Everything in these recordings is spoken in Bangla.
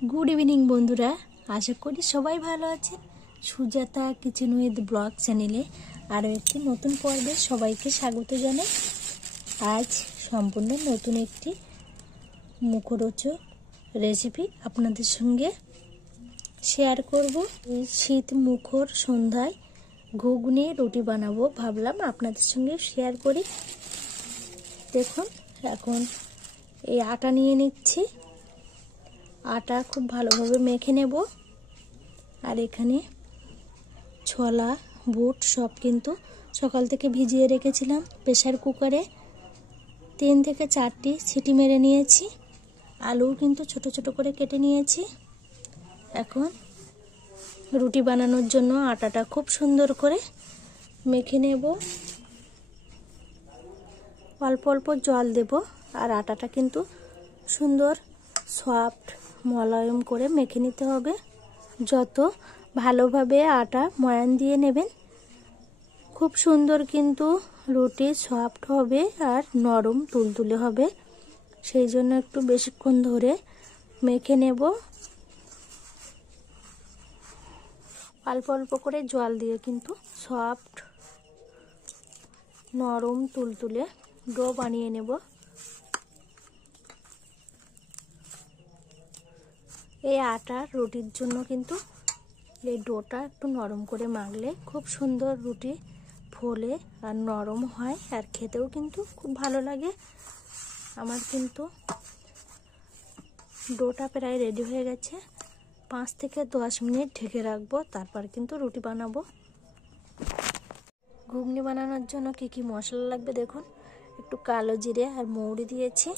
গুড ইভিনিং বন্ধুরা, আশা করি সবাই ভালো আছেন। সুজাতা কিচেন উইথ ব্লগ চ্যানেলে আরও একটি নতুন পর্বে সবাইকে স্বাগত জানাই। আজ সম্পূর্ণ নতুন একটি মুখরোচক রেসিপি আপনাদের সঙ্গে শেয়ার করব। এই শীত মুখর সন্ধ্যায় ঘুগনি রুটি বানাবো, ভাবলাম আপনাদের সঙ্গে শেয়ার করি। দেখুন, এখন এই আটা নিয়ে নিচ্ছি। আটা খুব ভালোভাবে মেখে নেব। আর এখানে ছোলা বুট সব কিন্তু সকাল থেকে ভিজিয়ে রেখেছিলাম। প্রেসার কুকারে 3 থেকে 4টি সিটি মেরে নিয়েছি। আলু কিন্তু ছোট ছোট করে কেটে নিয়েছি। এখন রুটি বানানোর জন্য আটাটা খুব সুন্দর করে মেখে নেব। অল্প অল্প জল দেব। আর আটাটা কিন্তু সুন্দর সফট মোলায়েম করে মেখে নিতে হবে। যত ভালোভাবে আটা ময়ান দিয়ে নেবেন, খুব সুন্দর কিন্তু রুটি সফট হবে আর নরম তুলতুলে হবে। সেই জন্য একটু বেশিক্ষণ ধরে মেখে নেব। অল্প অল্প করে জল দিয়ে কিন্তু সফট নরম তুলতুলে ডো বানিয়ে নেব। এই আটার রুটির জন্য কিন্তু এই ডোটা একটু নরম করে মাখলে খুব সুন্দর রুটি ফোলে আর নরম হয়, আর খেতেও কিন্তু খুব ভালো লাগে। আমার কিন্তু ডোটা প্রায় রেডি হয়ে গেছে। 5 থেকে 10 মিনিট ঢেকে রাখবো, তারপর কিন্তু রুটি বানাবো। ঘুগনি বানানোর জন্য কি কি মশলা লাগবে দেখুন। একটু কালো জিরে আর মৌরি দিয়েছি,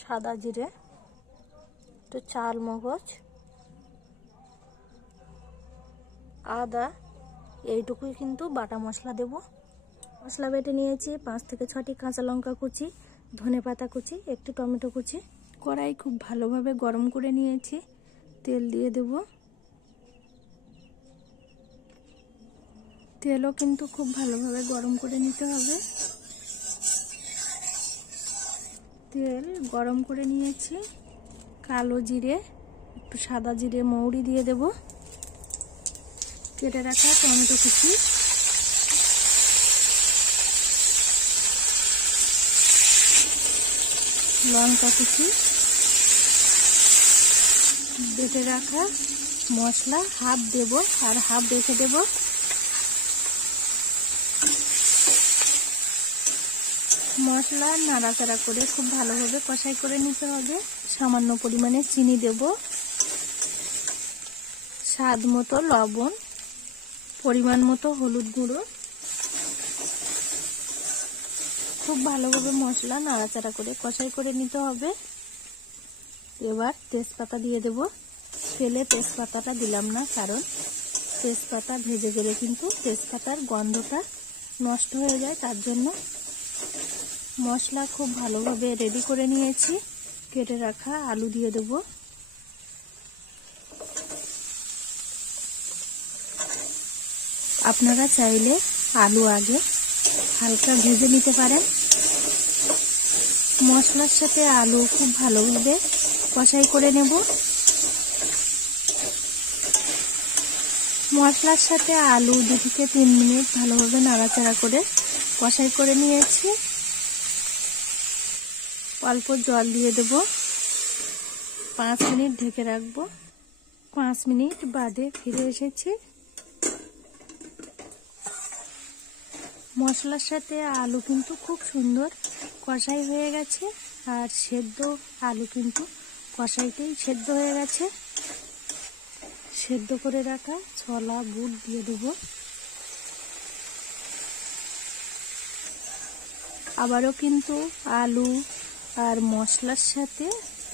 সাদা জিরে, একটু চাল মগজ, আদা, এইটুকুই কিন্তু বাটা মশলা দেব। মশলা বেটে নিয়েছি। 5 থেকে 6টি কাঁচা লঙ্কা কুচি, ধনেপাতা কুচি, একটু টমেটো কুচি। কড়াই খুব ভালোভাবে গরম করে নিয়েছি। তেল দিয়ে দেব। তেলও কিন্তু খুব ভালোভাবে গরম করে নিতে হবে। তেল গরম করে নিয়েছি। কালো জিরে, একটু সাদা জিরে, মৌরি দিয়ে দেব। কেটে রাখা টমেটো কুচি, লঙ্কা কুচি, বেটে রাখা মশলা হাফ দেব আর হাফ রেখে দেব। মশলা নাড়াচাড়া করে খুব ভালোভাবে কষাই করে নিতে হবে। সামান্য পরিমাণে চিনি দেব, স্বাদ মতো লবণ, পরিমাণ মতো হলুদ গুঁড়ো। খুব ভালোভাবে মশলা নাড়াচাড়া করে কষাই করে নিতে হবে। এবার তেজপাতা দিয়ে দেব। তেলে তেজপাতাটা দিলাম না, কারণ তেজপাতা ভেজে গেলে কিন্তু তেজপাতার গন্ধটা নষ্ট হয়ে যায়। তার জন্য মশলা খুব ভালোভাবে রেডি করে নিয়েছি। কেটে রাখা আলু দিয়ে দেব। আপনারা চাইলে আলু আগে হালকা ভেজে নিতে পারেন। মশলার সাথে আলু খুব ভালোভাবে কষাই করে নেব। মশলার সাথে আলু 2 থেকে 3 মিনিট ভালোভাবে নাড়াচাড়া করে কষাই করে নিয়েছি। অল্প জল দিয়ে দেব। 5 মিনিট ঢেকে রাখবো। 5 মিনিট বাদে ফিরে এসেছি। মশলার সাথে আলু কিন্তু খুব সুন্দর কষাই হয়ে গেছে, আর সেদ্ধ আলু কিন্তু কষাইতেই সেদ্ধ হয়ে গেছে। সেদ্ধ করে রাখা ছোলা বুট দিয়ে দেব। আবারও কিন্তু আলু আর মশলার সাথে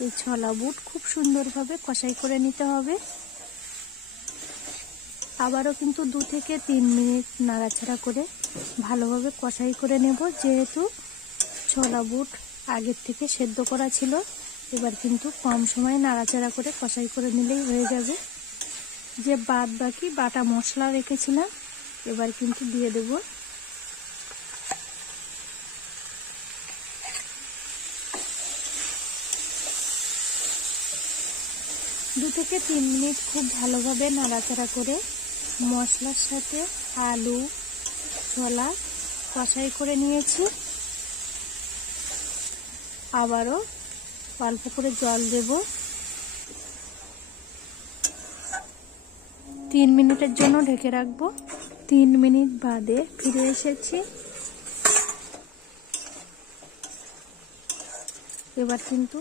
এই ছোলা বুট খুব সুন্দরভাবে কষাই করে নিতে হবে। আবারও কিন্তু 2 থেকে 3 মিনিট নাড়াচাড়া করে ভালোভাবে কষাই করে নেব। যেহেতু ছোলা বুট আগের থেকে সেদ্ধ করা ছিল, এবার কিন্তু কম সময় নাড়াচাড়া করে কষাই করে নিলেই হয়ে যাবে। যে বাদ বাকি বাটা মশলা রেখেছিলাম এবার কিন্তু দিয়ে দেব। 2 থেকে 3 মিনিট খুব ভালোভাবে নাড়াচাড়া করে মশলার সাথে আলু ছোলা কষাই করে নিয়েছি। আবারও অল্প করে জল দেব। 3 মিনিটের জন্য ঢেকে রাখবো। 3 মিনিট বাদে ফিরে এসেছি। এবার কিন্তু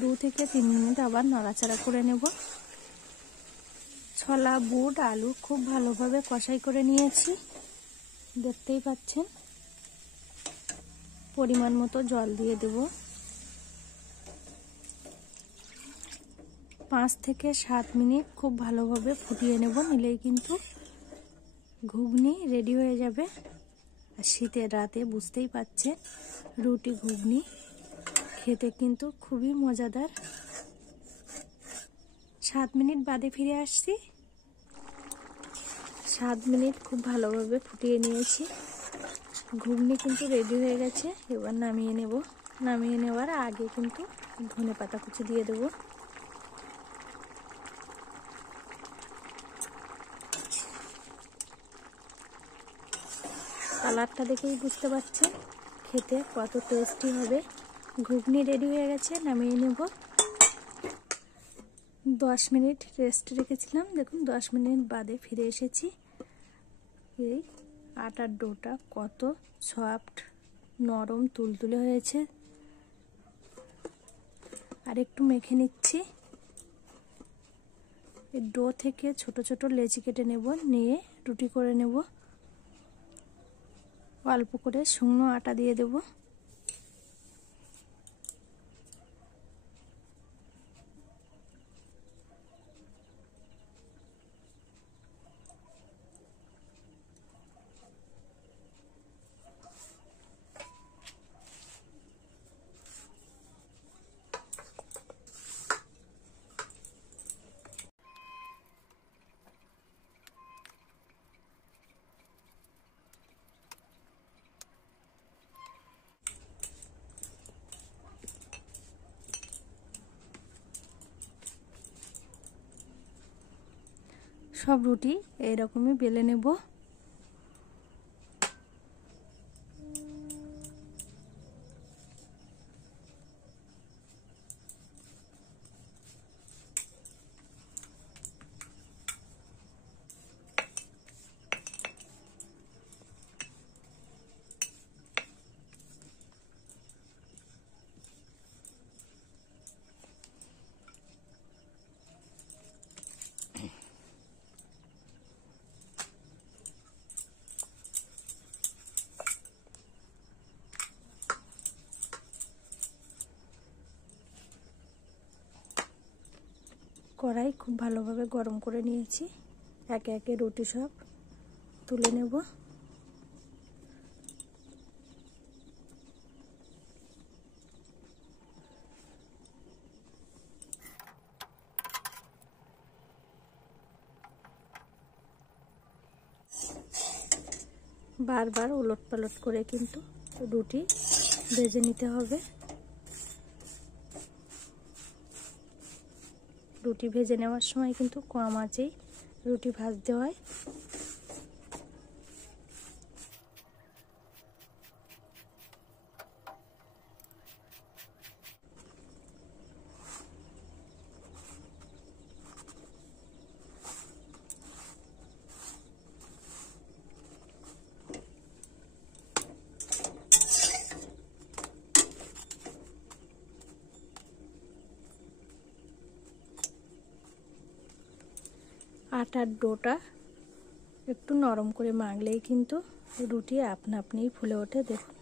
2 থেকে 3 মিনিট আবার নাড়াচাড়া করে নেব। ছোলা বুট আলু খুব ভালোভাবে কষাই করে নিয়েছি, দেখতেই পাচ্ছেন। পরিমাণ মতো জল দিয়ে দেব। 5 থেকে 7 মিনিট খুব ভালোভাবে ফুটিয়ে নেব, নিলেই কিন্তু ঘুগনি রেডি হয়ে যাবে। আর শীতের রাতে বুঝতেই পাচ্ছেন রুটি ঘুগনি খেতে কিন্তু খুবই মজাদার। 7 মিনিট বাদে ফিরে আসছি। 7 মিনিট খুব ভালোভাবে ফুটিয়ে নিয়েছি। ঘুগনি কিন্তু রেডি হয়ে গেছে। এবার নামিয়ে নেব। নামিয়ে নেওয়ার আগে কিন্তু ধনেপাতা কুচি দিয়ে দেব। কালারটা দেখেই বুঝতে পারছেন খেতে কত টেস্টি হবে। ঘুগনি রেডি হয়ে গেছে, নামিয়ে নেব। 10 মিনিট রেস্ট রেখেছিলাম, দেখুন 10 মিনিট বাদে ফিরে এসেছি। এই আটার ডোটা কত সফট নরম তুলতুলে হয়েছে। আর একটু মেখে নিচ্ছি। এই ডো থেকে ছোট ছোট লেচি কেটে নেব, নিয়ে রুটি করে নেব। অল্প করে শুকনো আটা দিয়ে দেব। সব রুটি এইরকমই বেলে নেব। কড়াই খুব ভালোভাবে গরম করে নিয়েছি। একে একে রুটি সব তুলে নেব। বারবার উলট পালট করে কিন্তু রুটি ভেজে নিতে হবে। রুটি ভেজে নেওয়ার সময় কিন্তু কম আঁচেই রুটি ভাজতে হয়। আটার ডোটা একটু নরম করে মাখলেই কিন্তু রুটি আপনা আপনিই ফুলে ওঠে। দেখুন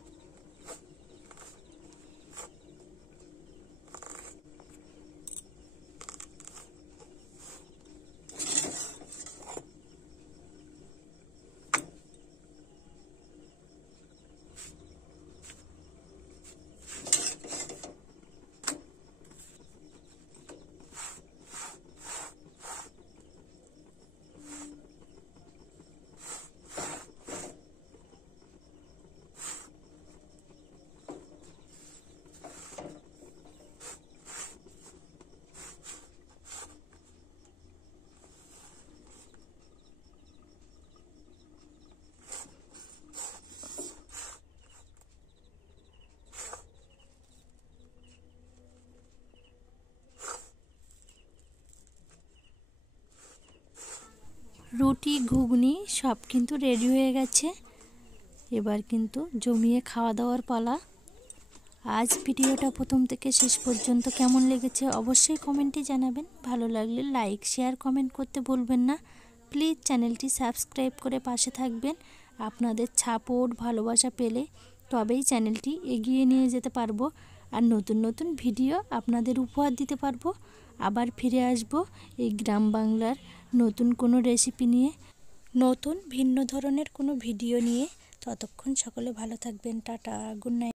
রুটি ঘুগনি সব কিন্তু রেডি হয়ে গেছে। এবার কিন্তু জমিয়ে খাওয়া দাওয়ার পালা। আজ ভিডিওটা প্রথম থেকে শেষ পর্যন্ত কেমন লেগেছে অবশ্যই কমেন্টে জানাবেন। ভালো লাগলে লাইক শেয়ার কমেন্ট করতে ভুলবেন না। প্লিজ চ্যানেলটি সাবস্ক্রাইব করে পাশে থাকবেন। আপনাদের সাপোর্ট ভালোবাসা পেলে তবেই চ্যানেলটি এগিয়ে নিয়ে যেতে পারবো আর নতুন নতুন ভিডিও আপনাদের উপহার দিতে পারবো। আবার ফিরে আসব এই গ্রাম বাংলার নতুন কোনো রেসিপি নিয়ে, নতুন ভিন্ন ধরনের কোনো ভিডিও নিয়ে। ততক্ষণ সকলে ভালো থাকবেন। Tata, good night.